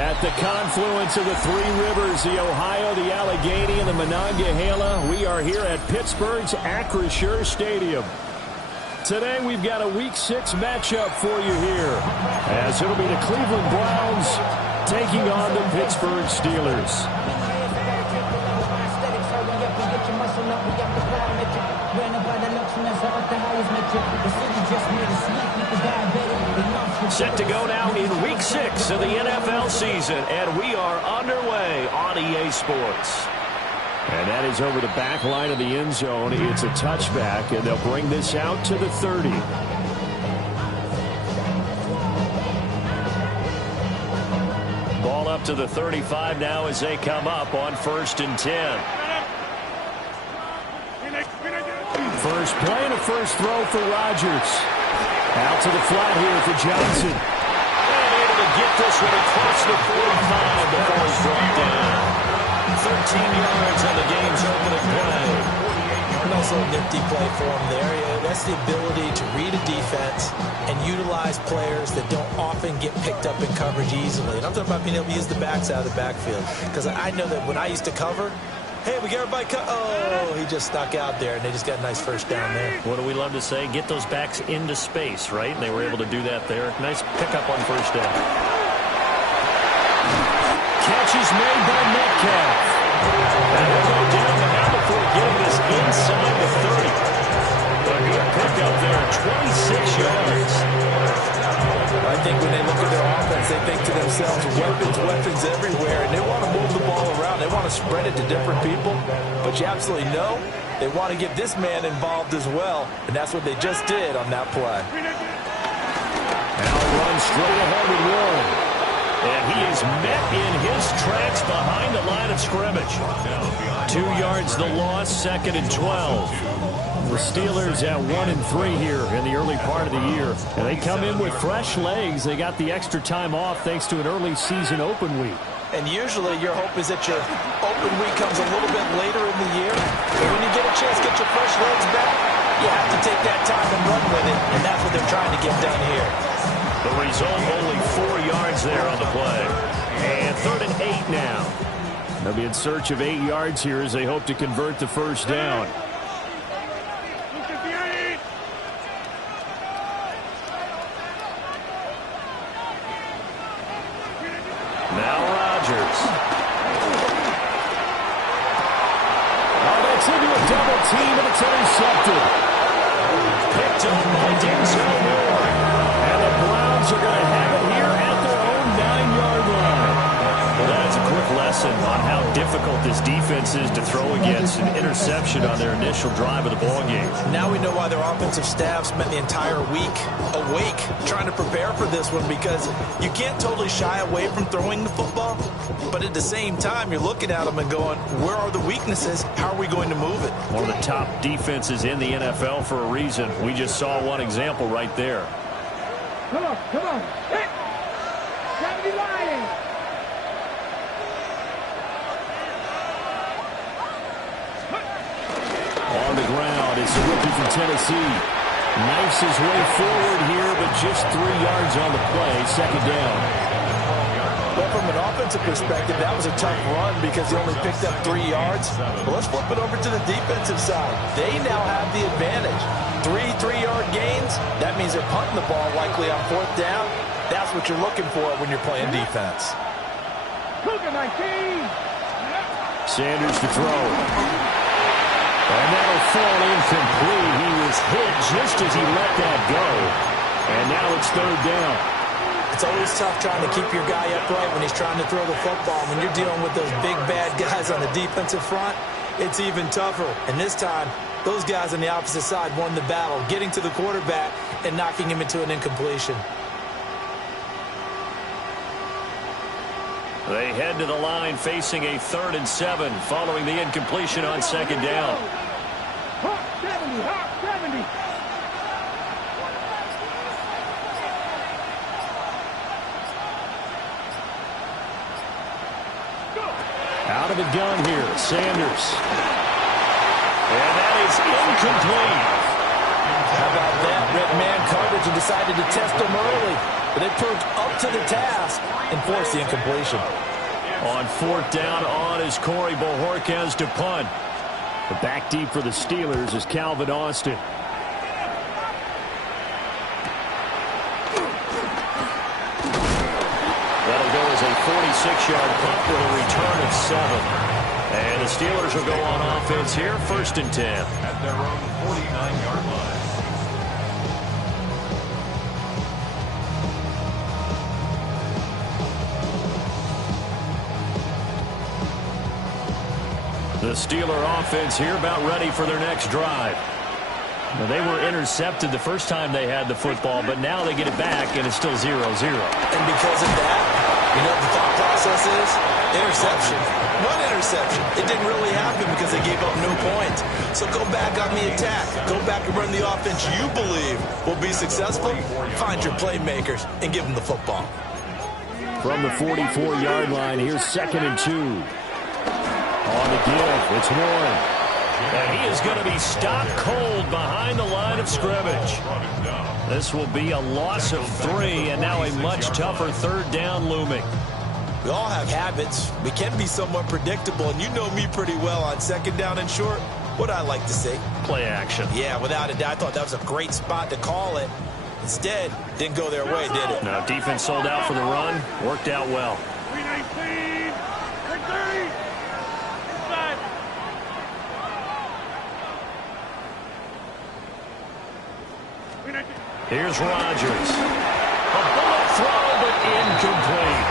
At the confluence of the three rivers, the Ohio, the Allegheny, and the Monongahela, we are here at Pittsburgh's Acrisure Stadium. Today we've got a Week 6 matchup for you here, as it'll be the Cleveland Browns taking on the Pittsburgh Steelers. Set to go now in Week 6 of the NFL season, and we are underway on EA Sports. And that is over the back line of the end zone. It's a touchback, and they'll bring this out to the 30. Ball up to the 35 now as they come up on 1st and 10. First play and a first throw for Rodgers. Out to the flat here for Johnson. And able to get this one across the 45 before he's brought down. 13 yards on the game's opening play. Nice little nifty play for him there. That's the ability to read a defense and utilize players that don't often get picked up in coverage easily. And I'm talking about being able to use the backs out of the backfield. Because I know that when I used to cover, hey, we got everybody cut. Oh, he just stuck out there, and they just got a nice first down there. What do we love to say? Get those backs into space, right? And they were able to do that there. Nice pickup on first down. Catch is made by Metcalf. And he'll go down the now before getting this inside the 30. A good pickup there, 26 yards. I think when they look at their offense, they think to themselves, weapons everywhere, and they want to move the ball around. They want to spread it to different people, but you absolutely know they want to get this man involved as well, and that's what they just did on that play. Now runs straight ahead with Warren. And he is met in his tracks behind the line of scrimmage. 2 yards the loss, 2nd and 12. The Steelers at 1-3 here in the early part of the year. And they come in with fresh legs. They got the extra time off thanks to an early season open week. And usually your hope is that your open week comes a little bit later in the year. But when you get a chance to get your fresh legs back, you have to take that time and run with it. And that's what they're trying to get done here. The result, only 4 yards there on the play. And 3rd and 8 now. They'll be in search of 8 yards here as they hope to convert the first down. Now Rodgers. Oh, that's into a double team, and it's intercepted. Picked up by Denzel Ward. And the Browns are going to have it here at their own 9-yard line. Well, that is a quick lesson on how difficult this defense is to throw against. An interception on their initial drive of the ballgame. Now we know why their offensive staff spent the entire week awake trying to prepare for this one, because you can't totally shy away from throwing the football, but at the same time you're looking at them and going, where are the weaknesses? How are we going to move it? One of the top defenses in the NFL for a reason. We just saw one example right there. Come on. Hit. 70 Lions. On the ground is the rookie from Tennessee. Knifes his way forward here, but just 3 yards on the play. 2nd down. Well, from an offensive perspective, that was a tough run because he only picked up 3 yards. But let's flip it over to the defensive side. They now have the advantage. 3-3-yard gains. That means they're punting the ball likely on 4th down. That's what you're looking for when you're playing defense. Sanders to throw. And that'll fall incomplete. He was hit just as he let that go. And now it's 3rd down. It's always tough trying to keep your guy upright when he's trying to throw the football. When you're dealing with those big, bad guys on the defensive front, it's even tougher. And this time, those guys on the opposite side won the battle, getting to the quarterback and knocking him into an incompletion. They head to the line facing a 3rd and 7 following the incompletion on 2nd down. Hawk 70. Out of the gun here, Sanders. And that is incomplete. How about that? Red man coverage and decided to test him early. but they proved up to the task and forced the incompletion. On fourth down on is Corey Bojorquez to punt. The back deep for the Steelers is Calvin Austin. That'll go as a 46-yard punt with a return of 7. And the Steelers will go on offense here, 1st and 10. At their own 49-yard line. The Steeler offense here about ready for their next drive. Now, they were intercepted the first time they had the football, but now they get it back, and it's still 0-0. And because of that, you know what the thought process is? Interception. One interception. It didn't really happen because they gave up no points. So go back on the attack. Go back and run the offense you believe will be successful. Find your playmakers and give them the football. From the 44-yard line, here's 2nd and 2. On the give, it's Warren. And he is going to be stopped cold behind the line of scrimmage. This will be a loss of 3, and now a much tougher 3rd down looming. We all have habits. We can be somewhat predictable, and you know me pretty well on 2nd down and short. What I like to say? Play action. Yeah, without a doubt. I thought that was a great spot to call it. Instead, didn't go their way, did it? No, defense sold out for the run. Worked out well. 319. 330. Inside. Here's Rodgers. A bullet throw, but incomplete.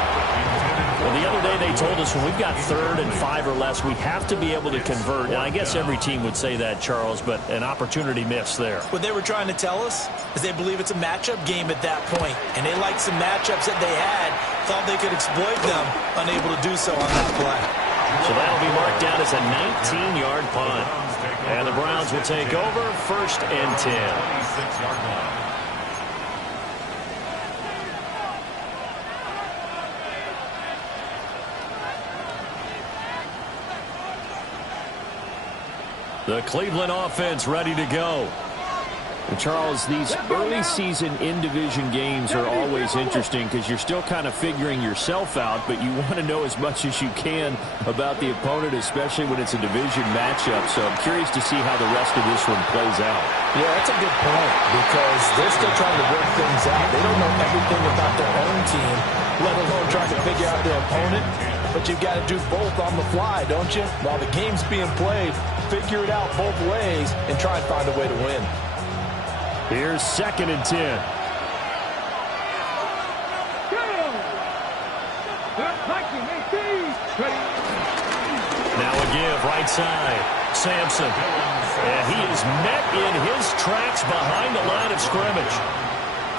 Well, the other day they told us when we've got 3rd and 5 or less, we have to be able to convert. Now, I guess every team would say that, Charles, but an opportunity missed there. What they were trying to tell us is they believe it's a matchup game at that point, and they liked some matchups that they had, thought they could exploit them, unable to do so on that play. So that'll be marked down as a 19-yard punt. And the Browns will take over, 1st and 10. 26-yard line. The Cleveland offense ready to go. And Charles, these early season in-division games are always interesting because you're still kind of figuring yourself out, but you want to know as much as you can about the opponent, especially when it's a division matchup. So I'm curious to see how the rest of this one plays out. Yeah, that's a good point because they're still trying to work things out. They don't know everything about their own team, let alone trying to figure out their opponent. But you've got to do both on the fly, don't you? While the game's being played, figure it out both ways and try and find a way to win. Here's 2nd and 10. Now a give, right side. Sampson. And he is met in his tracks behind the line of scrimmage.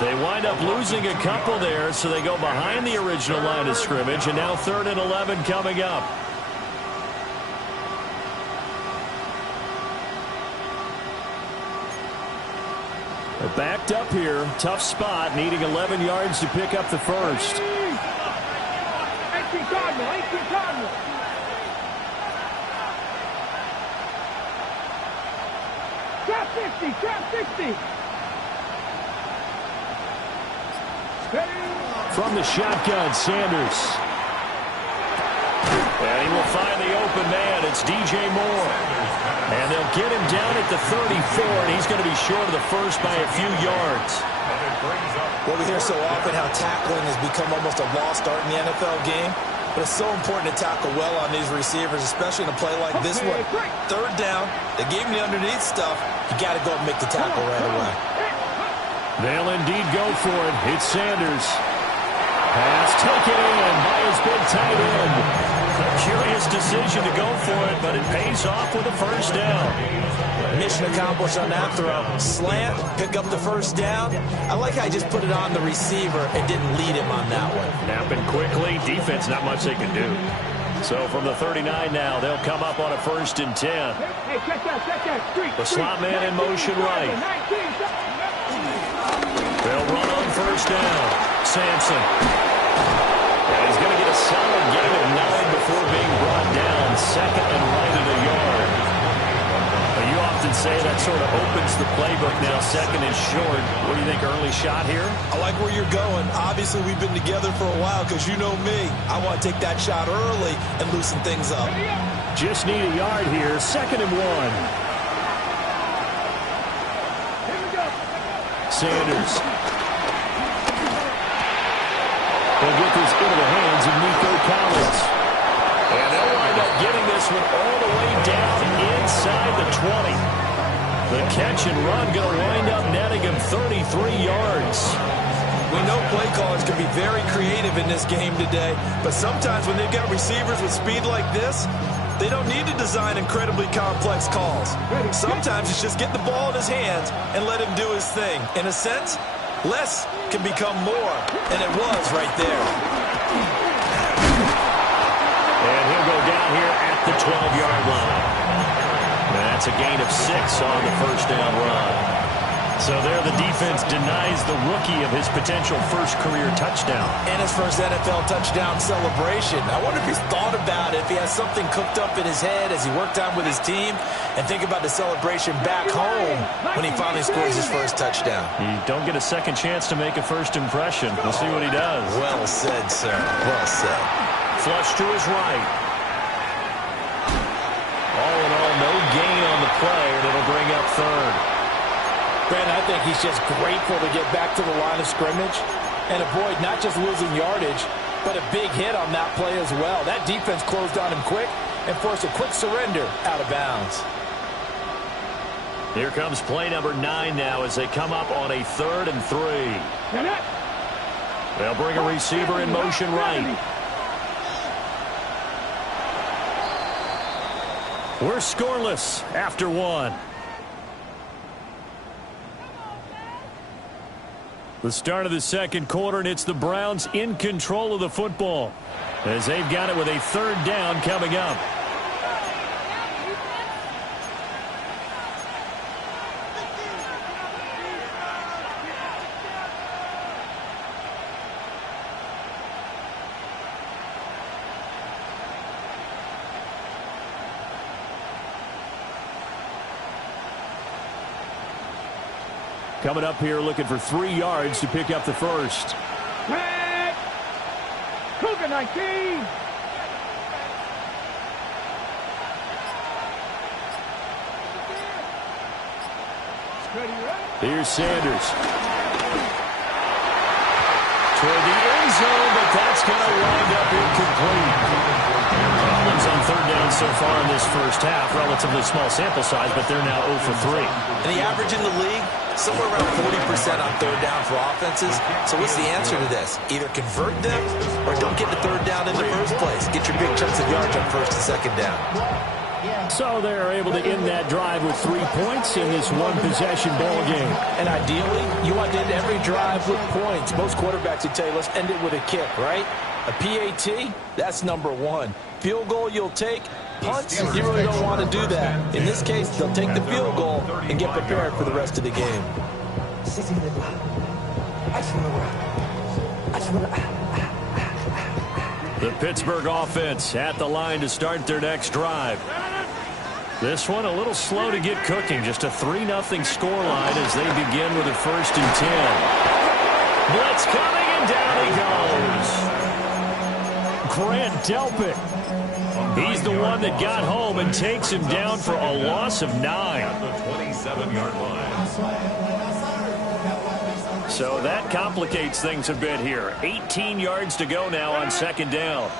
They wind up losing a couple there, so they go behind the original line of scrimmage, and now 3rd and 11 coming up. They're backed up here. Tough spot, needing 11 yards to pick up the first. 18 Cardinal, 18 Cardinal. Trap 50, trap 50. From the shotgun, Sanders. And he will find the open man. It's DJ Moore. And they'll get him down at the 34, and he's going to be short of the first by a few yards. Well, we hear so often how tackling has become almost a lost art in the NFL game. But it's so important to tackle well on these receivers, especially in a play like this one. 3rd down, they gave him the underneath stuff. You got to go and make the tackle right away. They'll indeed go for it. It's Sanders. Pass taken in by his big tight end. A curious decision to go for it, but it pays off with a first down. Mission accomplished on that throw. Slant, pick up the first down. I like how he just put it on the receiver and didn't lead him on that one. Napping quickly. Defense, not much they can do. So from the 39 now, they'll come up on a 1st and 10. Hey, check that. The slot man in motion right. They'll run on 1st down. Sampson. And he's going to get a solid gain of 9 before being brought down. 2nd and right at a yard. You often say that sort of opens the playbook now, second and short. What do you think, early shot here? I like where you're going. Obviously, we've been together for a while because you know me. I want to take that shot early and loosen things up. Just need a yard here, second and 1. Sanders. He'll get this into the hands of Nico Collins. And they'll wind up getting this one all the way down inside the 20. The catch and run going to wind up netting him 33 yards. We know play callers can be very creative in this game today, but sometimes when they've got receivers with speed like this, they don't need to design incredibly complex calls. Sometimes it's just get the ball in his hands and let him do his thing. In a sense, less can become more, and it was right there. And he'll go down here at the 12-yard line. That's a gain of 6 on the first down run. So there the defense denies the rookie of his potential first career touchdown. And his first NFL touchdown celebration. I wonder if he's thought about it, if he has something cooked up in his head as he worked on with his team, and think about the celebration back home when he finally scores his first touchdown. You don't get a second chance to make a first impression. We'll see what he does. Well said, sir. Well said. Flush to his right. All in all, no gain on the play, and it'll bring up third. Brandon, I think he's just grateful to get back to the line of scrimmage and avoid not just losing yardage, but a big hit on that play as well. That defense closed on him quick and forced a quick surrender out of bounds. Here comes play number 9 now as they come up on a 3rd and 3. They'll bring a receiver in motion right. We're scoreless after 1. The start of the second quarter, and it's the Browns in control of the football as they've got it with a 3rd down coming up. Coming up here looking for 3 yards to pick up the first. Red! Cougar 19! Here's Sanders. Toward the end zone, but that's going to wind up incomplete. Collins on 3rd down so far in this first half. Relatively small sample size, but they're now 0 for 3. And the average in the league, somewhere around 40% on 3rd down for offenses. So what's the answer to this? Either convert them or don't get the 3rd down in the first place. Get your big chunks of yards on 1st and 2nd down. So they're able to end that drive with 3 points in this one-possession ball game. And ideally, you want to end every drive with points. Most quarterbacks would tell you, let's end it with a kick, right? A PAT, that's number 1. Field goal you'll take. Punts, you really don't want to do that. In this case, they'll take the field goal and get prepared for the rest of the game. The Pittsburgh offense at the line to start their next drive. This one a little slow to get cooking. Just a 3-0 scoreline as they begin with a 1st and 10. Blitz coming, and down he goes. Grant Delpit. He's the one that got home and takes him down for a loss of 9. At the 27-yard line. So that complicates things a bit here. 18 yards to go now on 2nd down.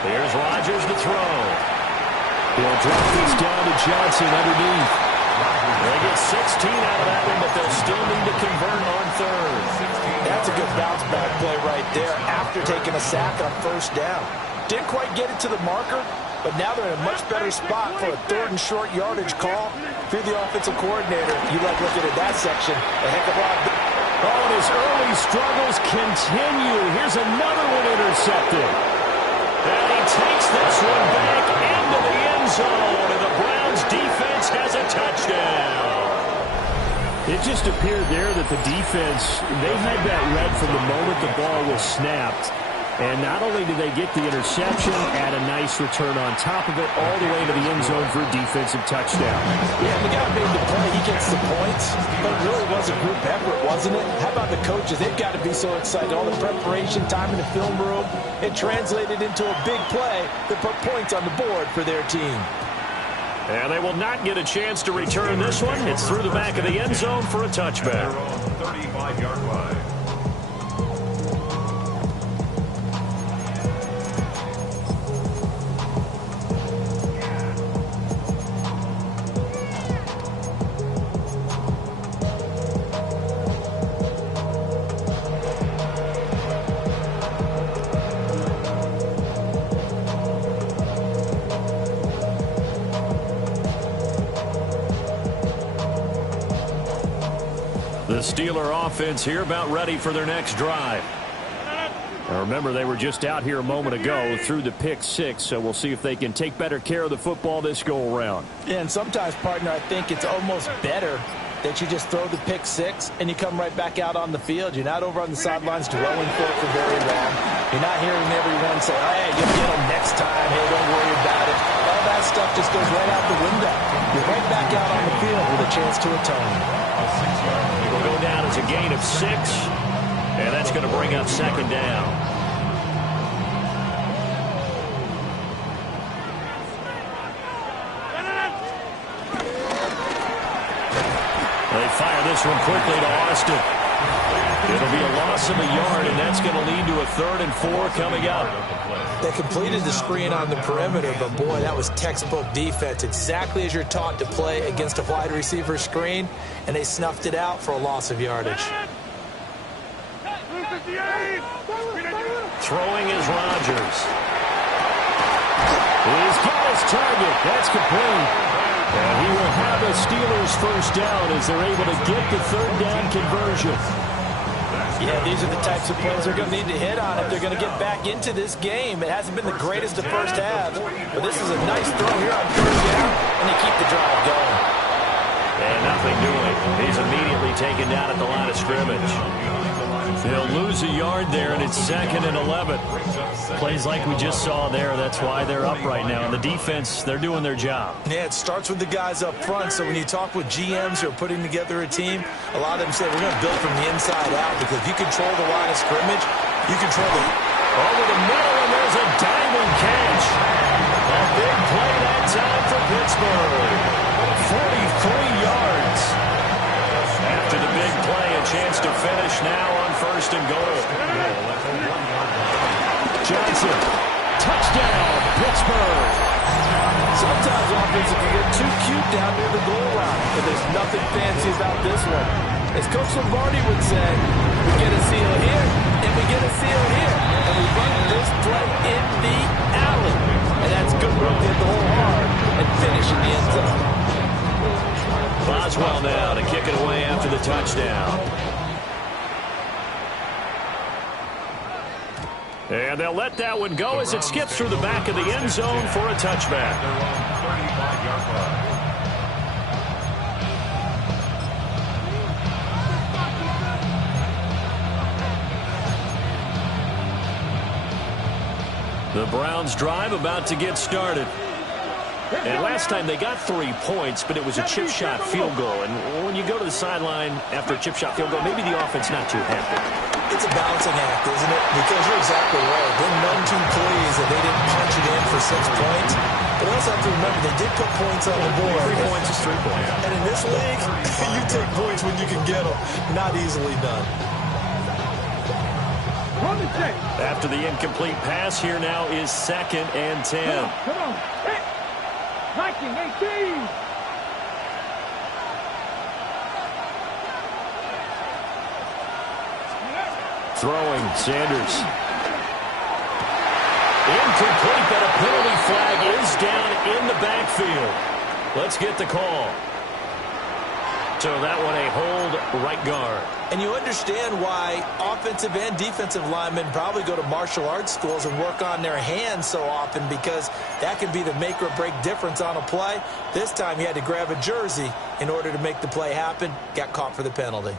Here's Rodgers to throw. He'll drop this down to Johnson underneath. They get 16 out of that one, but they'll still need to convert on 3rd. That's a good bounce back play right there after taking a sack on 1st down. Didn't quite get it to the marker, but now they're in a much better spot for a 3rd and short yardage call. If you're the offensive coordinator, you like looking at that section a heck of a lot. Oh, and his early struggles continue. Here's another one intercepted. And he takes this one back into the end zone, and the Browns defense has a touchdown. It just appeared there that the defense, they had that read from the moment the ball was snapped. And not only did they get the interception, add a nice return on top of it, all the way to the end zone for a defensive touchdown. Yeah, the guy made the play. He gets the points. But it really was a group effort, wasn't it? How about the coaches? They've got to be so excited. All the preparation time in the film room, it translated into a big play that put points on the board for their team. And they will not get a chance to return this one. It's through the back of the end zone for a touchback. 35-yard line. The Steeler offense here about ready for their next drive. Now remember, they were just out here a moment ago through the pick six, so we'll see if they can take better care of the football this go around. Yeah, and sometimes, partner, I think it's almost better that you just throw the pick six and you come right back out on the field. You're not over on the sidelines dwelling for it for very long. You're not hearing everyone say, oh, hey, you'll get them next time. Hey, don't worry about it. All that stuff just goes right out the window. You're right back out on the field with a chance to atone. It will go down as a gain of 6, and that's going to bring up second down. They fire this one quickly to Austin. It'll be a loss of a yard, and that's going to lead to a 3rd and 4 coming up. They completed the screen on the perimeter, but boy, that was textbook defense. Exactly as you're taught to play against a wide receiver screen, and they snuffed it out for a loss of yardage. Throwing is Rodgers. He's got his target. That's complete. And he will have a Steelers first down as they're able to get the 3rd down conversion. Yeah, these are the types of plays they're going to need to hit on if they're going to get back into this game. It hasn't been the greatest of first halves, but this is a nice throw here on 3rd down, and they keep the drive going. And nothing doing. He's immediately taken down at the line of scrimmage. They'll lose a yard there, and it's 2nd and 11. Plays like we just saw there. That's why they're up right now. And the defense, they're doing their job. Yeah, it starts with the guys up front. So when you talk with GMs who are putting together a team, a lot of them say we're going to build from the inside out, because if you control the line of scrimmage, you control the... Over the middle, and there's a diving catch. A big play that time for Pittsburgh. 43 yards. After the big play, a chance to finish now on 1st and goal. Johnson, touchdown, Pittsburgh. Sometimes offense can get too cute down near the goal line, but there's nothing fancy about this one. As Coach Lombardi would say, we get a seal here, and we get a seal here, and we run this play in the alley. And that's good work to hit the hole hard and finish in the end zone. Boswell now to kick it away after the touchdown. And they'll let that one go as it skips through the back of the end zone for a touchback. The Browns drive about to get started. And last time they got 3 points, but it was a chip shot field goal. And when you go to the sideline after a chip shot field goal, maybe the offense not too happy. It's a balancing act, isn't it? Because you're exactly right. They're none too pleased that they didn't punch it in for 6 points. But we also have to remember they did put points on the board. 3 points is 3 points. And in this league, you take points when you can get them. Not easily done. After the incomplete pass, here now is 2nd and 10. Come on. Hey. 19-18. Throwing, Sanders. Incomplete, but a penalty flag is down in the backfield. Let's get the call. So that one a hold right guard. And you understand why offensive and defensive linemen probably go to martial arts schools and work on their hands so often, because that can be the make or break difference on a play. This time he had to grab a jersey in order to make the play happen. Got caught for the penalty.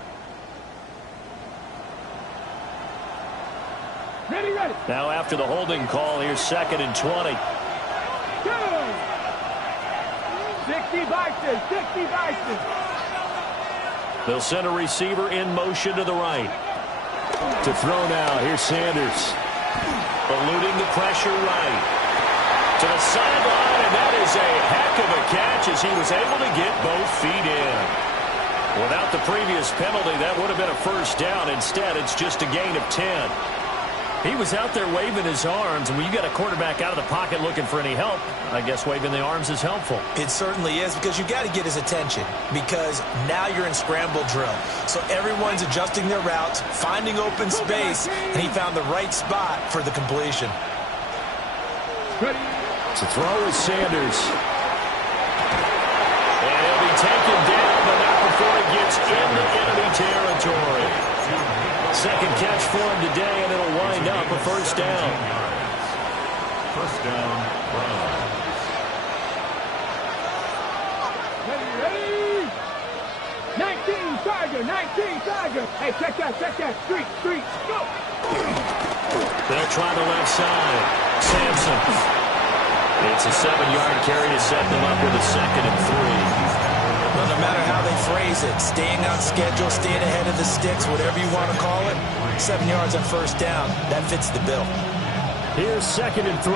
Ready, ready. Now after the holding call, here's 2nd and 20. 60 Bison, 60 Bison. They'll send a receiver in motion to the right. To throw now, here's Sanders. Eluding the pressure right. To the sideline, and that is a heck of a catch as he was able to get both feet in. Without the previous penalty, that would have been a first down. Instead, it's just a gain of 10. He was out there waving his arms, and when you got a quarterback out of the pocket looking for any help, I guess waving the arms is helpful. It certainly is, because you got to get his attention, because now you're in scramble drill. So everyone's adjusting their routes, finding open space, and he found the right spot for the completion. Ready. To throw is Sanders. And he'll be taken down, but not before he gets into enemy territory. Second catch for him today, and it'll wind up a first down. First down, Browns. Ready, ready. 19 Tiger, 19 Tiger. Hey, check that. Street, go. They'll try the left side. Sampson. It's a 7-yard carry to set them up with a 2nd and 3. Well, no matter how they phrase it, staying on schedule, staying ahead of the sticks, whatever you want to call it, 7 yards on first down, that fits the bill. Here's 2nd and 3.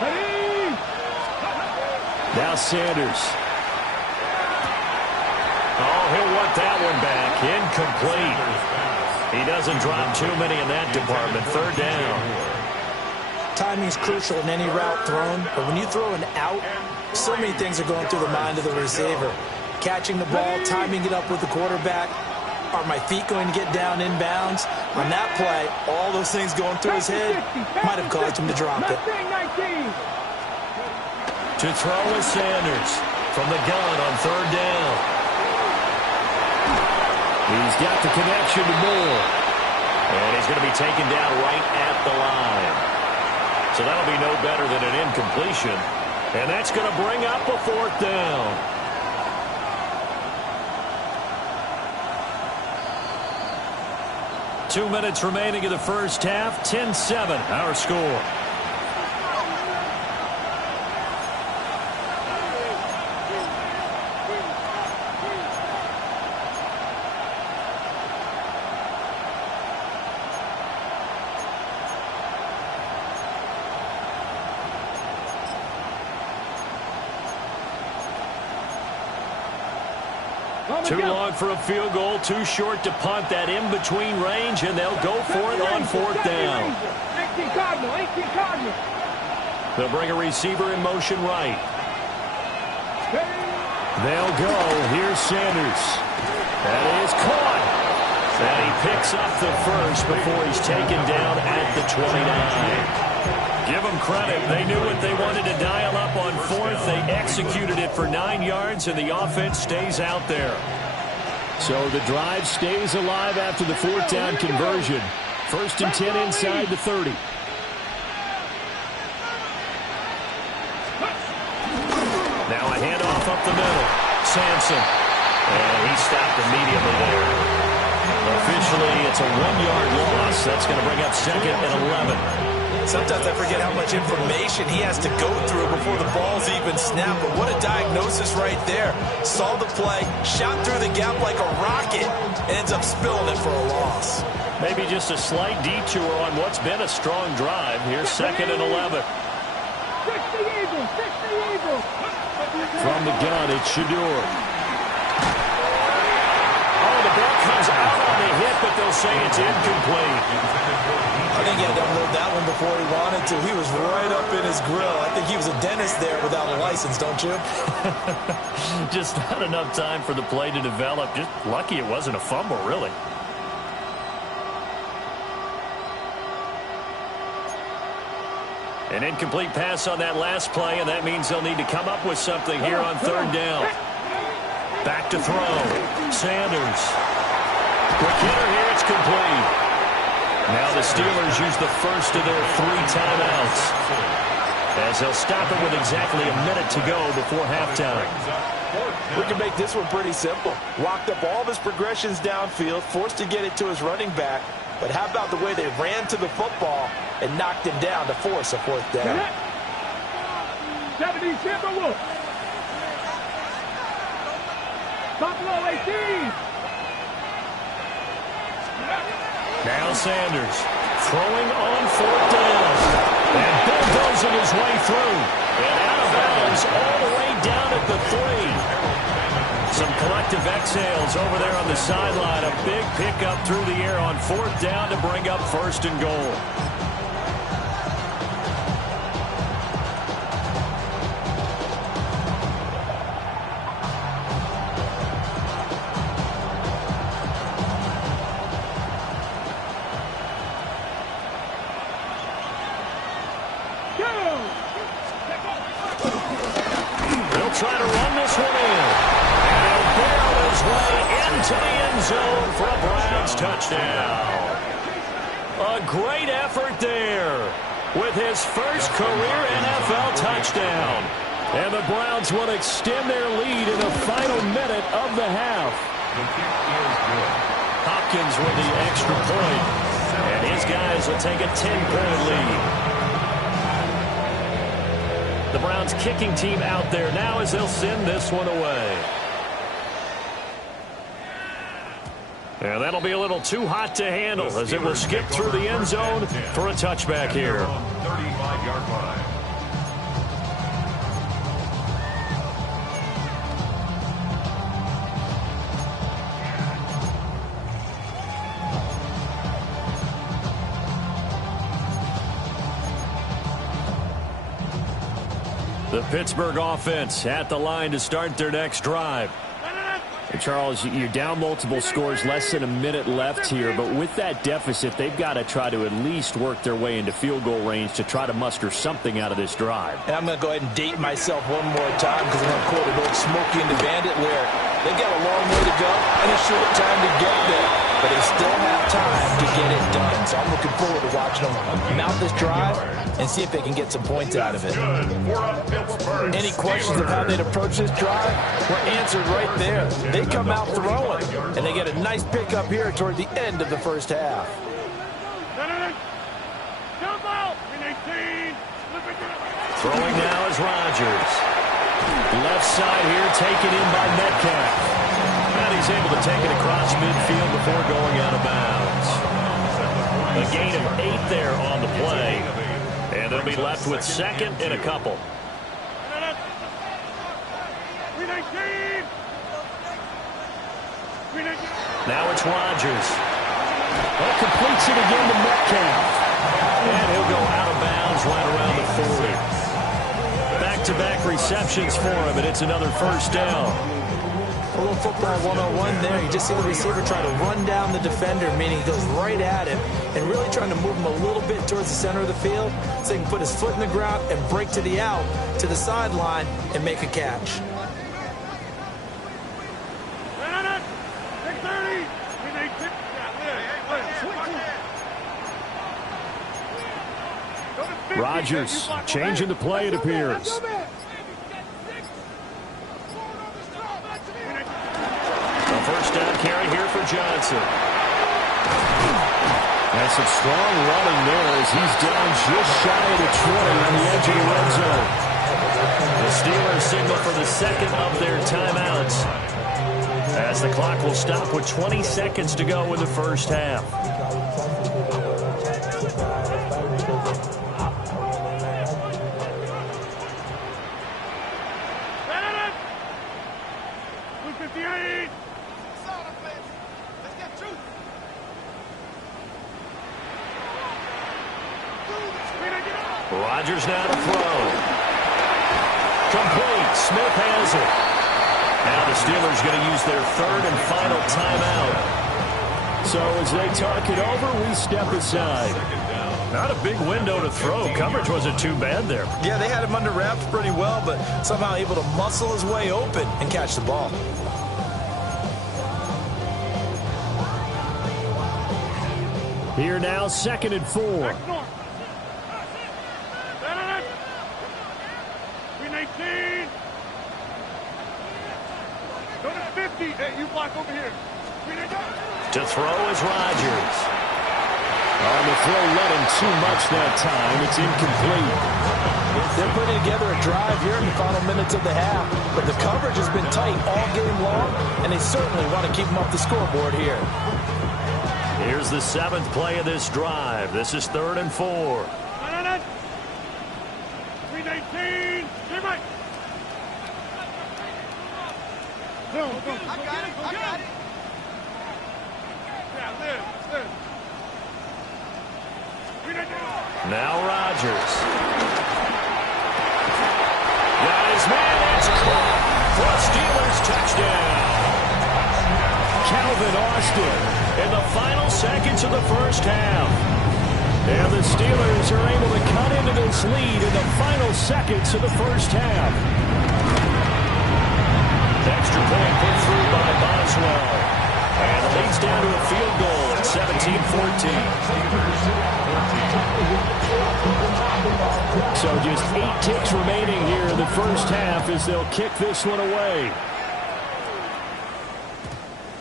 Ready. Now Sanders. Oh, he'll want that one back. Incomplete. He doesn't drop too many in that department. 3rd down. Timing is crucial in any route thrown, but when you throw an out, so many things are going through the mind of the receiver. Catching the ball, timing it up with the quarterback. Are my feet going to get down inbounds? On that play, all those things going through his head might have caused him to drop it. 19. To throw is Sanders from the gun on 3rd down. He's got the connection to Moore. And he's going to be taken down right at the line. So that'll be no better than an incompletion. And that's going to bring up a 4th down. Two minutes remaining in the first half. 10-7, our score. Too long for a field goal, too short to punt. That in-between range, and they'll go for it on 4th down. 18 Cardinal. They'll bring a receiver in motion right. They'll go. Here's Sanders. That is caught. And he picks up the first before he's taken down at the 29. Give them credit. They knew what they wanted to dial up on 4th. They executed it for 9 yards, and the offense stays out there. So the drive stays alive after the 4th down conversion. 1st and 10 inside the 30. Now a handoff up the middle. Sampson. And he stopped immediately there. Officially, it's a 1-yard loss. That's going to bring up 2nd and 11. Sometimes I forget how much information he has to go through before the ball's even snapped. But what a diagnosis right there. Saw the play, shot through the gap like a rocket, and ends up spilling it for a loss. Maybe just a slight detour on what's been a strong drive. Here's 2nd and 11. 60 Eagles. From the gun, it's Shedeur. Oh, the ball comes out on the hit, but they'll say it's incomplete. I think he had to unload that one before he wanted to. He was right up in his grill. I think he was a dentist there without a license, don't you? Just not enough time for the play to develop. Just lucky it wasn't a fumble, really. An incomplete pass on that last play, and that means they'll need to come up with something here on 3rd down. Back to throw. Sanders. Quick hitter here. It's complete. Now the Steelers use the first of their 3 timeouts, as they'll stop it with exactly a minute to go before halftime. We can make this one pretty simple. Locked up all of his progressions downfield, forced to get it to his running back. But how about the way they ran to the football and knocked him down to force a 4th down? 70 Timberwolves. Buffalo 18. Now Sanders throwing on 4th down. And bulldozing his way through. And out of bounds all the way down at the 3. Some collective exhales over there on the sideline. A big pickup through the air on 4th down to bring up 1st and goal. Try to run this one in. And he'll barrel his way into the end zone for a Browns touchdown. A great effort there with his first career NFL touchdown. And the Browns will extend their lead in the final minute of the half. Hopkins with the extra point. And his guys will take a 10-point lead. The Browns kicking team out there now as they'll send this one away. And that'll be a little too hot to handle as it will skip through the end zone for a touchback here. 35-yard line. The Pittsburgh offense at the line to start their next drive. And Charles, you're down multiple scores, less than a minute left here, but with that deficit, they've got to try to at least work their way into field goal range to try to muster something out of this drive. And I'm going to go ahead and date myself one more time because I'm going to quote an old Smokey and the Bandit lyric. They've got a long way to go and a short time to get there, but they still have time to get it done. So I'm looking forward to watching them mount this drive and see if they can get some points out of it. Any questions of how they'd approach this drive were answered right there. They come out throwing, and they get a nice pickup here toward the end of the first half. Throwing now is Rodgers. Left side here taken in by Metcalf. And he's able to take it across midfield before going out of bounds. A gain of 8 there on the play. And they'll be left with 2nd and a couple. Now it's Rodgers. Oh, completes it again to Metcalf. And he'll go out of bounds right around the 40. Back-to-back receptions for him, and it's another 1st down. A little football 101 there. You just see the receiver try to run down the defender, meaning he goes right at him and really trying to move him a little bit towards the center of the field so he can put his foot in the ground and break to the out, to the sideline, and make a catch. Rodgers changing the play, it appears. A 1st down carry here for Johnson. And some strong running there as he's down just shy of the 20 on the edge of the red zone. The Steelers signal for the 2nd of their timeouts, as the clock will stop with 20 seconds to go in the first half. Rodgers now to throw. Complete. Smith has it. Now the Steelers going to use their 3rd and final timeout. So as they talk it over, we step aside. Not a big window to throw. Coverage wasn't too bad there. Yeah, they had him under wraps pretty well, but somehow able to muscle his way open and catch the ball. Here now, 2nd and 4. 319. Go to 50. Hey, you block over here. To throw is Rodgers. On the throw, let him too much that time. It's incomplete. They're putting together a drive here in the final minutes of the half, but the coverage has been tight all game long, and they certainly want to keep them off the scoreboard here. Here's the 7th play of this drive. This is 3rd and 4. 319. Stay right. Go, go. I got it. I got it. Yeah, live. Now Rodgers. Got his man. It's caught for a Steelers touchdown. Calvin Austin In the final seconds of the first half. And the Steelers are able to cut into this lead in the final seconds of the first half. Extra point put through by Boswell. And the lead's down to a field goal at 17-14. So just 8 ticks remaining here in the first half as they'll kick this one away.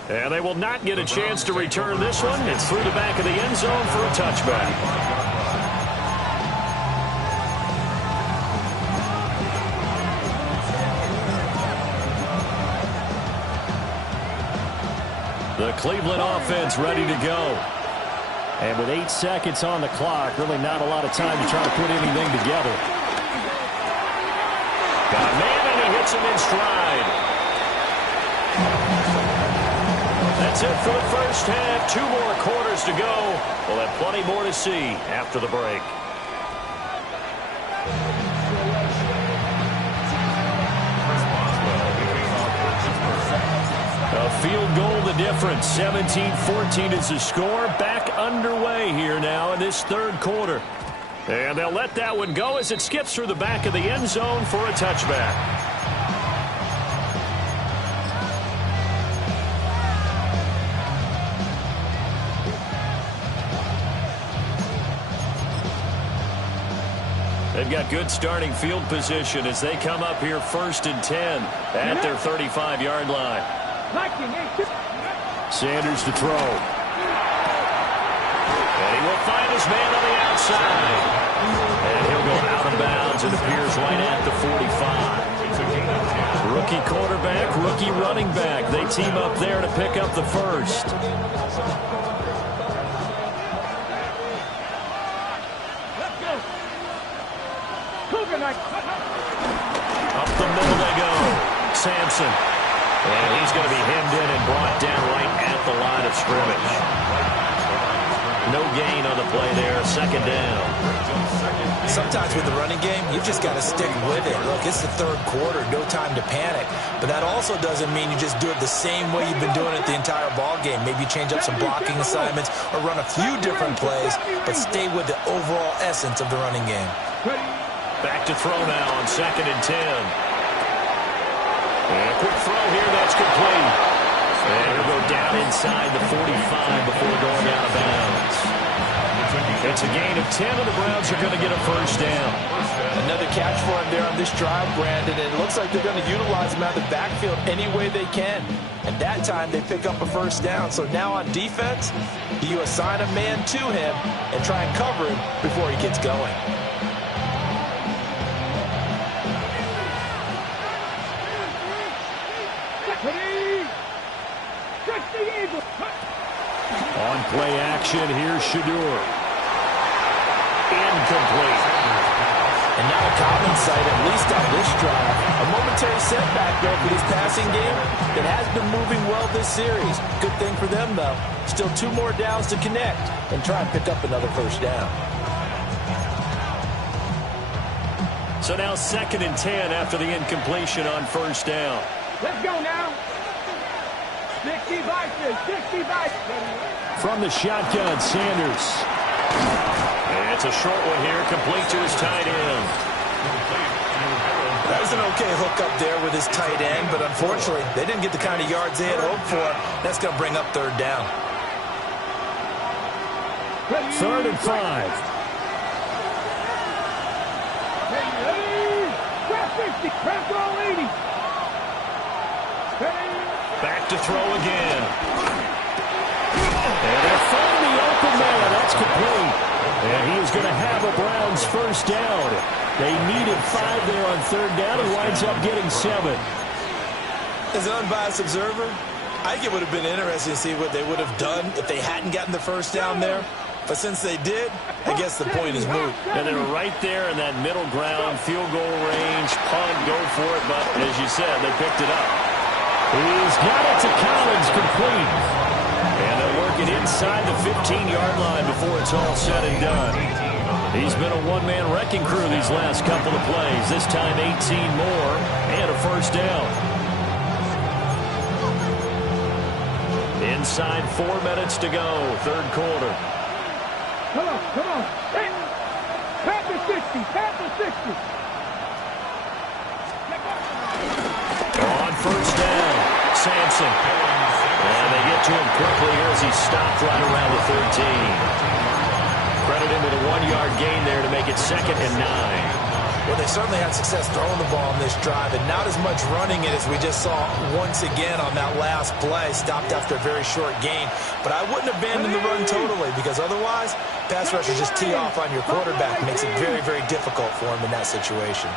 And they will not get a chance to return this one. It's through the back of the end zone for a touchback. The Cleveland offense ready to go. And with 8 seconds on the clock, really not a lot of time to try to put anything together. Got a man, and he hits him in stride. That's it for the first half. 2 more quarters to go. We'll have plenty more to see after the break. A field goal the difference. 17-14 is the score. Back underway here now in this 3rd quarter. And they'll let that one go as it skips through the back of the end zone for a touchback. They've got good starting field position as they come up here 1st and 10 at their 35-yard line. Sanders to throw. And he will find his man on the outside. And he'll go out of bounds and appears right at the 45. Rookie quarterback, rookie running back. They team up there to pick up the first. Up the middle they go. Sampson. And he's going to be hemmed in and brought down right at the line of scrimmage. No gain on the play there. 2nd down. Sometimes with the running game, you've just got to stick with it. Look, it's the 3rd quarter. No time to panic. But that also doesn't mean you just do it the same way you've been doing it the entire ball game. Maybe change up some blocking assignments or run a few different plays, but stay with the overall essence of the running game. Back to throw now on 2nd and 10. And a quick throw here, that's complete. And he'll go down inside the 45 before going out of bounds. It's a gain of 10, and the Browns are going to get a first down. Another catch for him there on this drive, Brandon, and it looks like they're going to utilize him out of the backfield any way they can. And that time they pick up a first down. So now on defense, do you assign a man to him and try and cover him before he gets going? On play action, here's Shedeur. Incomplete. And now a common sight, at least on this drive. A momentary setback there for this passing game that has been moving well this series. Good thing for them, though. Still 2 more downs to connect and try and pick up another first down. So now 2nd and 10 after the incompletion on 1st down. Let's go now. 60 Vikings, 60 Vikings. From the shotgun, Sanders. And it's a short one here, complete to his tight end. That was an okay hook up there with his tight end, but unfortunately, they didn't get the kind of yards they had hoped for. That's going to bring up 3rd down. 3rd and 5. Back to throw again. And they're finding the open man. That's complete. And he is going to have a Browns first down. They needed 5 there on 3rd down and winds up getting 7. As an unbiased observer, I think it would have been interesting to see what they would have done if they hadn't gotten the first down there. But since they did, I guess the point is moot. And they were right there in that middle ground, field goal range, punt, go for it. But as you said, they picked it up. He's got it to Collins, complete. And they'll work it inside the 15-yard line before it's all said and done. He's been a one-man wrecking crew these last couple of plays. This time 18 more and a first down. Inside 4 minutes to go, 3rd quarter. Come on. Hey, pat the 60. On first down, Sampson. And they get to him quickly here as he stopped right around the 13. Credit him with a 1-yard gain there to make it 2nd and 9. Well, they certainly had success throwing the ball in this drive, and not as much running it as we just saw once again on that last play. Stopped after a very short gain. But I wouldn't abandon the run totally, because otherwise, pass rushers just tee off on your quarterback. Makes it very, very difficult for him in that situation.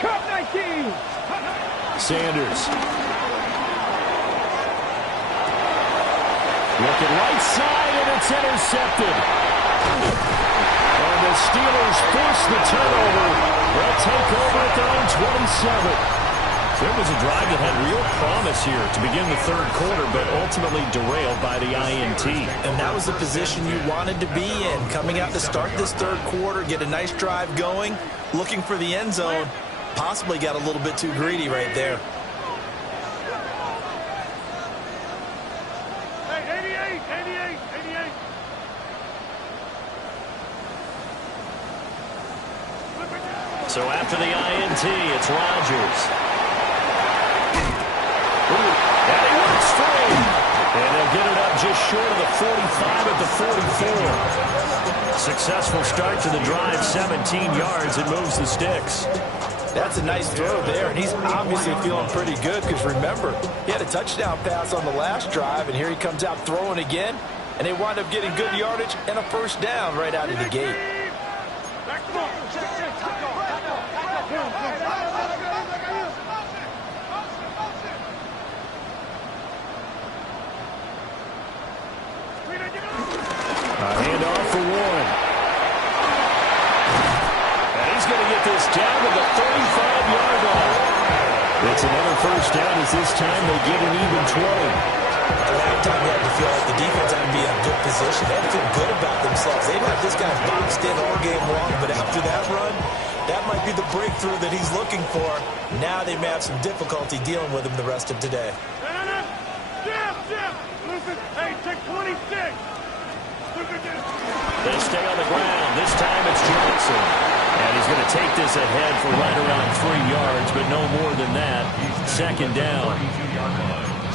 Cup 19. Sanders. Looking right side, and it's intercepted. And the Steelers force the turnover. They'll take over at their own 27. There was a drive that had real promise here to begin the 3rd quarter, but ultimately derailed by the INT. And that was the position you wanted to be in. Coming out to start this 3rd quarter, get a nice drive going, looking for the end zone. Possibly got a little bit too greedy right there. So after the INT, it's Rodgers. And he works free. And they'll get it up just short of the 45 at the 44. Successful start to the drive, 17 yards. It moves the sticks. That's a nice throw there, and he's obviously feeling pretty good because, remember, he had a touchdown pass on the last drive, and here he comes out throwing again, and they wind up getting good yardage and a first down right out of the gate. A handoff for Warren. And he's going to get this down to the 35-yard line. It's another first down as this time they get an even 20. At halftime, you had to feel like the defense had to be in a good position. They had to feel good about themselves. They've had this guy boxed in all game long, but after that run, that might be the breakthrough that he's looking for. Now they may have some difficulty dealing with him the rest of today. Listen, hey, take 26. They stay on the ground. This time it's Johnson. And he's going to take this ahead for right around 3 yards, but no more than that. 2nd down.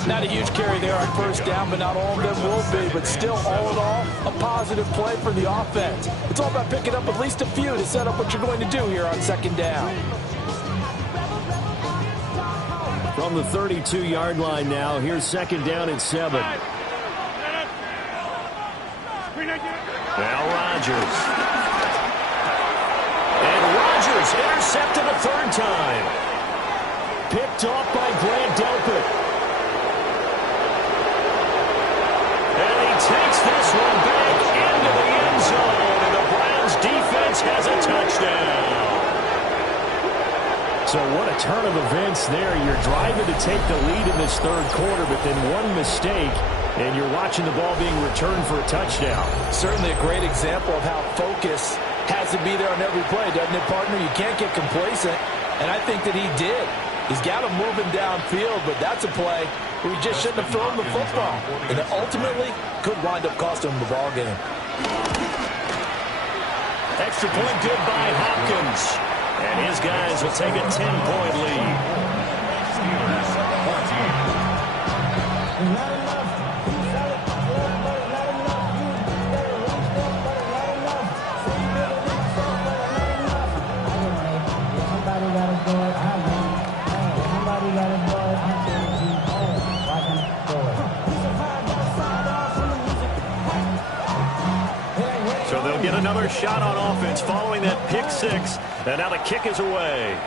Not a huge carry there on first down, but not all of them will be. But still, all in all, a positive play for the offense. It's all about picking up at least a few to set up what you're going to do here on 2nd down. From the 32-yard line now, here's 2nd down at 7. Now Rodgers. And Rodgers intercepted a 3rd time. Picked off by Grant Delpit. And he takes this one back into the end zone. And the Browns defense has a touchdown. So what a turn of events there. You're driving to take the lead in this 3rd quarter, but then one mistake, and you're watching the ball being returned for a touchdown. Certainly a great example of how focus has to be there on every play, doesn't it, partner? You can't get complacent, and I think that he did. He's got him moving downfield, but that's a play where he just shouldn't have thrown the football. And it ultimately could wind up costing him the ball game. Extra point good by Hopkins. And his guys will take a 10-point lead. get another shot on offense following that pick six. And now the kick is away.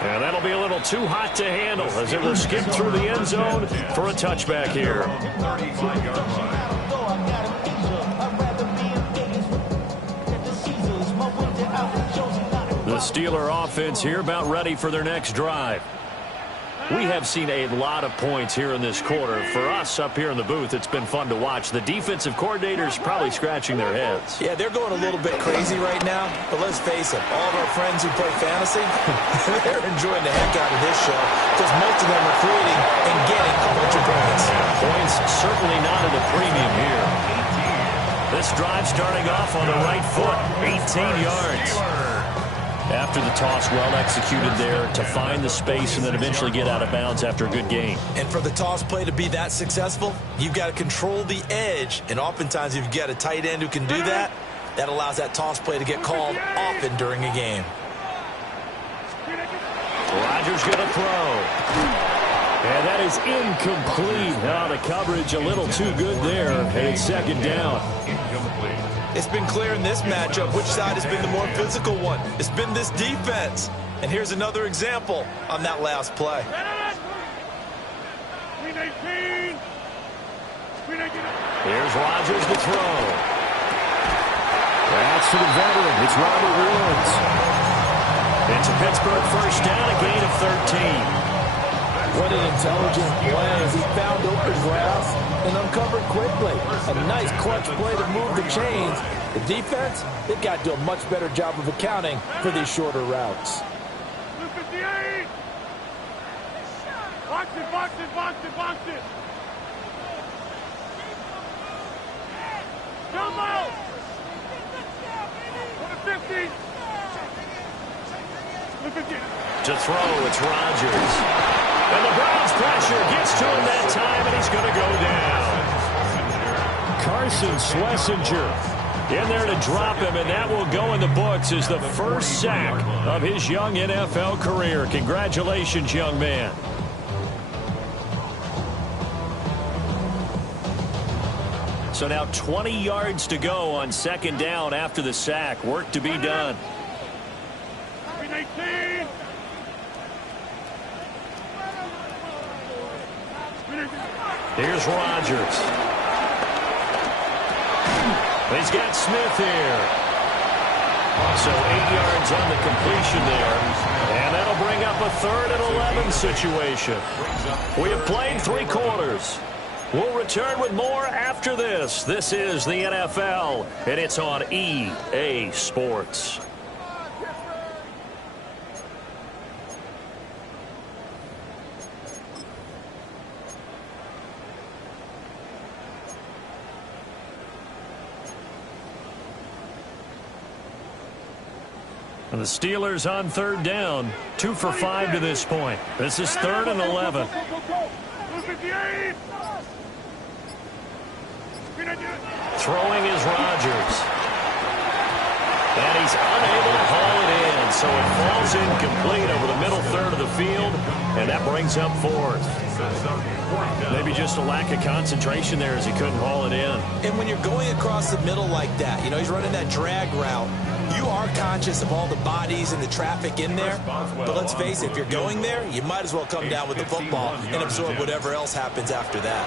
And that'll be a little too hot to handle as it will skip through the end zone for a touchback here. The Steeler offense here about ready for their next drive. We have seen a lot of points here in this quarter. For us up here in the booth, it's been fun to watch. The defensive coordinators probably scratching their heads. Yeah, they're going a little bit crazy right now. But let's face it, all of our friends who play fantasy, they're enjoying the heck out of this show because most of them are creating and getting a bunch of points. Points certainly not at a premium here. This drive starting off on the right foot, 18 yards. After the toss, well executed there to find the space and then eventually get out of bounds after a good gain. And for the toss play to be that successful, you've got to control the edge. And oftentimes, if you've got a tight end who can do that, that allows that toss play to get called often during a game. Rodgers going to throw. And that is incomplete. Now the coverage a little too good there. And it's second down. It's been clear in this matchup which side has been the more physical one. It's been this defense. And here's another example on that last play. Here's Rodgers to throw. That's to the veteran. It's Robert Woods. It's a Pittsburgh first down, a gain of 13. What an intelligent play as he found open grass and uncovered quickly. A nice clutch play to move the chains. The defense, they've got to do a much better job of accounting for these shorter routes. Box it, box it, box it, box it. Jumbo! 150. To throw, it's Rodgers. And the Browns pressure gets to him that time, and he's going to go down. Carson Schlesinger in there to drop him, and that will go in the books as the first sack of his young NFL career. Congratulations, young man. So now 20 yards to go on second down after the sack. Work to be done. Here's Rodgers. He's got Smith here. So 8 yards on the completion there. And that'll bring up a 3rd and 11 situation. We have played 3 quarters. We'll return with more after this. This is the NFL, and it's on EA Sports. And the Steelers on 3rd down, 2 for 5 to this point. This is 3rd and 11. Throwing is Rodgers. And he's unable to haul it in, so it falls incomplete over the middle third of the field, and that brings up 4th. Maybe just a lack of concentration there as he couldn't haul it in. And when you're going across the middle like that, you know, he's running that drag route, you are conscious of all the bodies and the traffic in there. But let's face it, if you're going there, you might as well come down with the football and absorb whatever else happens after that.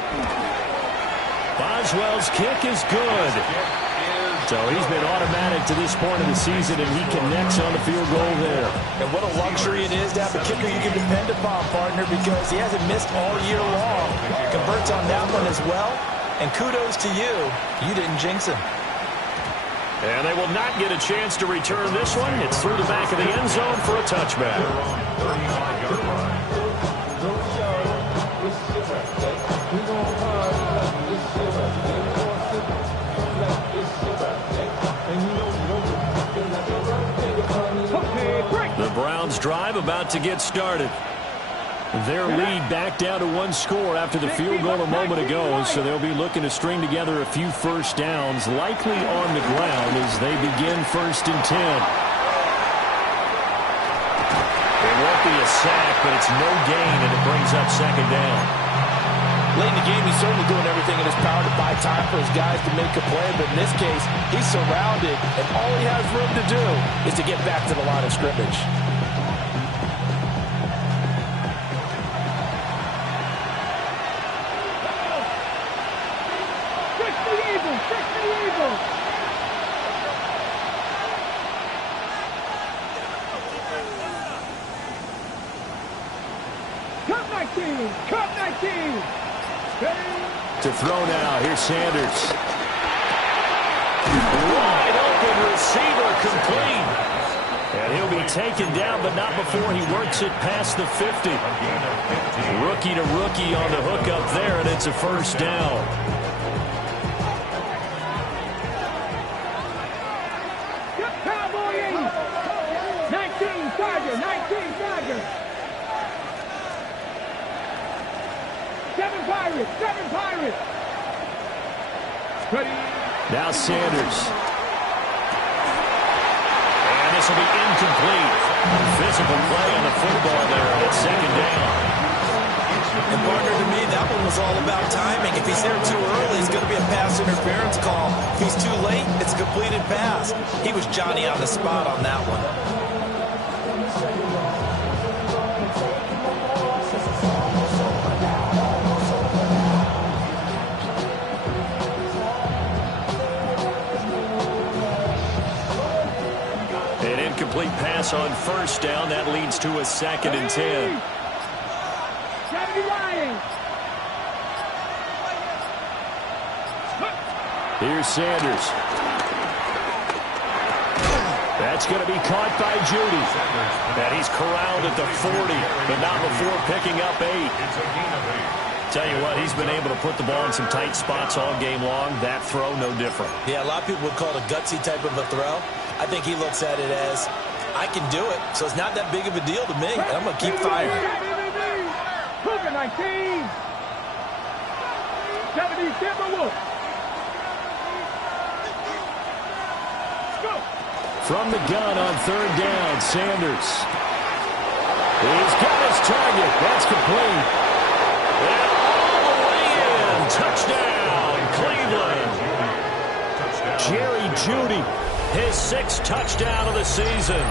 Boswell's kick is good. So he's been automatic to this point of the season, and he connects on the field goal there. And what a luxury it is to have a kicker you can depend upon, partner, because he hasn't missed all year long. Converts on that one as well. And kudos to you. You didn't jinx him. And they will not get a chance to return this one. It's through the back of the end zone for a touchback. The Browns drive about to get started. Their lead back down to 1 score after the field goal a moment ago, so they'll be looking to string together a few first downs, likely on the ground as they begin 1st and 10. It won't be a sack, but it's no gain, and it brings up 2nd down. Late in the game, he's certainly doing everything in his power to buy time for his guys to make a play, but in this case, he's surrounded, and all he has room to do is to get back to the line of scrimmage. Cup 19. To throw now. Here's Sanders. Wide open receiver complete. And he'll be taken down, but not before he works it past the 50. Rookie to rookie on the hook up there, and it's a first down. Cowboy 80. 19 Tiger. 19 Tiger. 7 Pirates. 7 Pirates. Ready. Now Sanders. And this will be incomplete. Physical play on the football there, and it's second down. And partner, to me, that one was all about timing. If he's there too early, it's going to be a pass interference call. If he's too late, it's a completed pass. He was Johnny on the spot on that one. Incomplete pass on first down. That leads to a 2nd and 10. 70 Ryan. Here's Sanders. That's going to be caught by Judy. And he's corralled at the 40, but not before picking up 8. Tell you what, he's been able to put the ball in some tight spots all game long. That throw, no different. Yeah, a lot of people would call it a gutsy type of a throw. I think he looks at it as, I can do it, so it's not that big of a deal to me, and I'm going to keep firing. Cougar 19. 70 Timberwolves. Go. From the gun on 3rd down, Sanders. He's got his target. That's complete. And all the way in. Touchdown, Cleveland. Jerry Jeudy, his 6th touchdown of the season.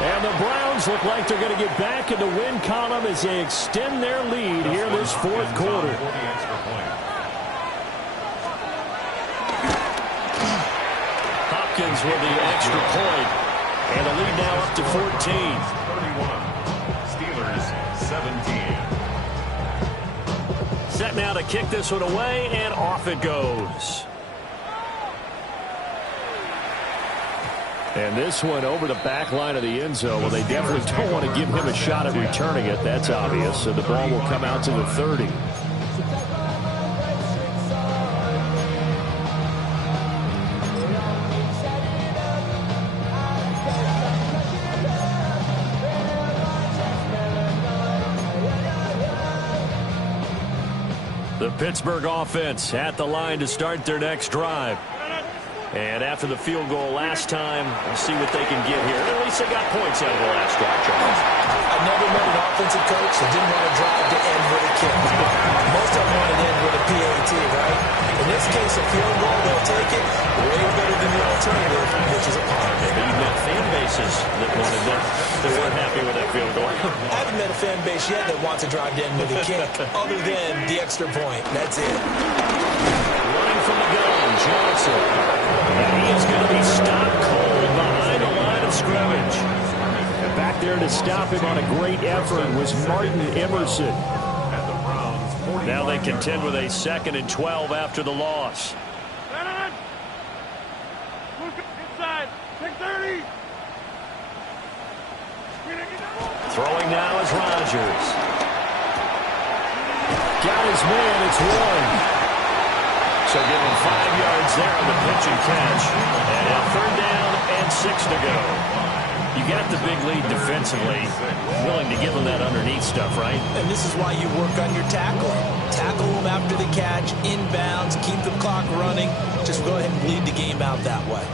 And the Browns look like they're going to get back in the win column as they extend their lead here this 4th quarter. Hopkins with the extra point. And the lead now up to 14. 31. Steelers 17. Set now to kick this one away, and off it goes. And this one over the back line of the end zone. Well, they definitely don't want to give him a shot at returning it. That's obvious. So the ball will come out to the 30. The Pittsburgh offense at the line to start their next drive. And after the field goal last time, we'll see what they can get here. At least they got points out of the last drive, Charles. I never met an offensive coach that didn't want to drive to end with a kick. Most of them want to end with a PAT, right? In this case, a field goal, they'll take it way better than the alternative, which is a punt. Maybe you've met fan bases that wanted that weren't happy with that field goal. I haven't met a fan base yet that wants to drive to end with a kick, other than the extra point. That's it. Running from the gun, Johnson. And he is going to be stopped cold behind the line of scrimmage. And back there to stop him on a great effort was Martin Emerson. Now they contend with a 2nd and 12 after the loss. Inside. 630. Throwing now is Rodgers. Got his man. It's one. So give him 5 yards there on the pitch and catch. And now 3rd down and 6 to go. You got the big lead defensively. Willing to give them that underneath stuff, right? And this is why you work on your tackling. Tackle them after the catch, inbounds, keep the clock running. Just go ahead and bleed the game out that way.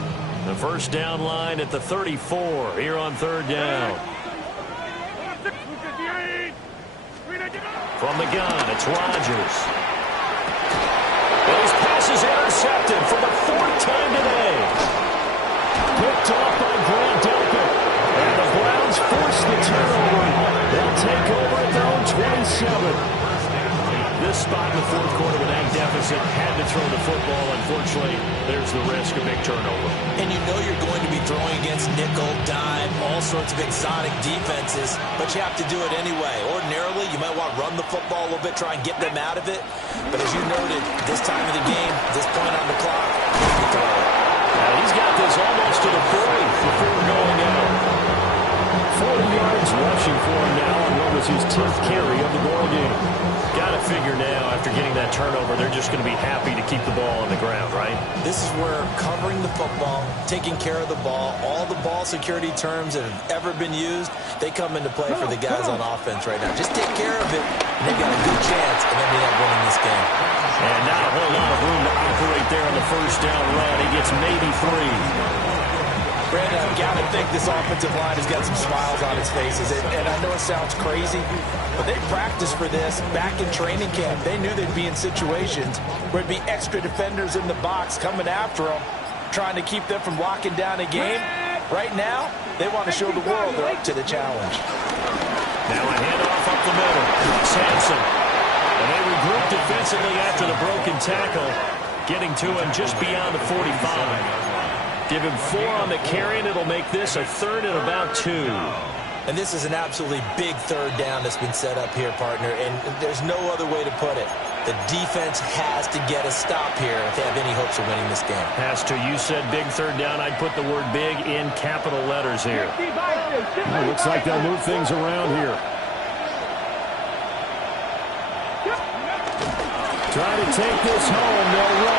The first down line at the 34 here on 3rd down. From the gun, it's Rodgers. intercepted for the 4th time today. Picked off by Grant Delpit. And the Browns force the turnover. They'll take over at their own 27. This spot in the 4th quarter with that deficit, had to throw the football. Unfortunately, there's the risk of big turnover. And you know you're going to be throwing against nickel, dime, all sorts of exotic defenses, but you have to do it anyway. Ordinarily, you might want to run the football a little bit, try and get them out of it. But as you noted, this time of the game, this point on the clock, you throw it. He's got this almost to the 40 before going out. 40 yards rushing for him now on what was his 10th carry of the ball game. Got to figure now, after getting that turnover, they're just going to be happy to keep the ball on the ground, right? This is where covering the football, taking care of the ball, all the ball security terms that have ever been used, they come into play for the guys on offense right now. Just take care of it, and they've got a good chance of ending up winning this game. And not a whole lot of room to operate there on the first down run. He gets maybe 3. Brandon, I've got to think this offensive line has got some smiles on its faces. And I know it sounds crazy, but they practiced for this back in training camp. They knew they'd be in situations where there'd be extra defenders in the box coming after them, trying to keep them from locking down a game. Right now, they want to show the world they're up to the challenge. Now a handoff up the middle. Sampson. And they regroup defensively after the broken tackle, getting to him just beyond the 45. Give him 4 on the carry, and it'll make this a 3rd and about 2. And this is an absolutely big 3rd down that's been set up here, partner, and there's no other way to put it. The defense has to get a stop here if they have any hopes of winning this game. Has to. You said big 3rd down. I'd put the word big in capital letters here. Well, looks like they'll move things around here. Try to take this home. They'll run.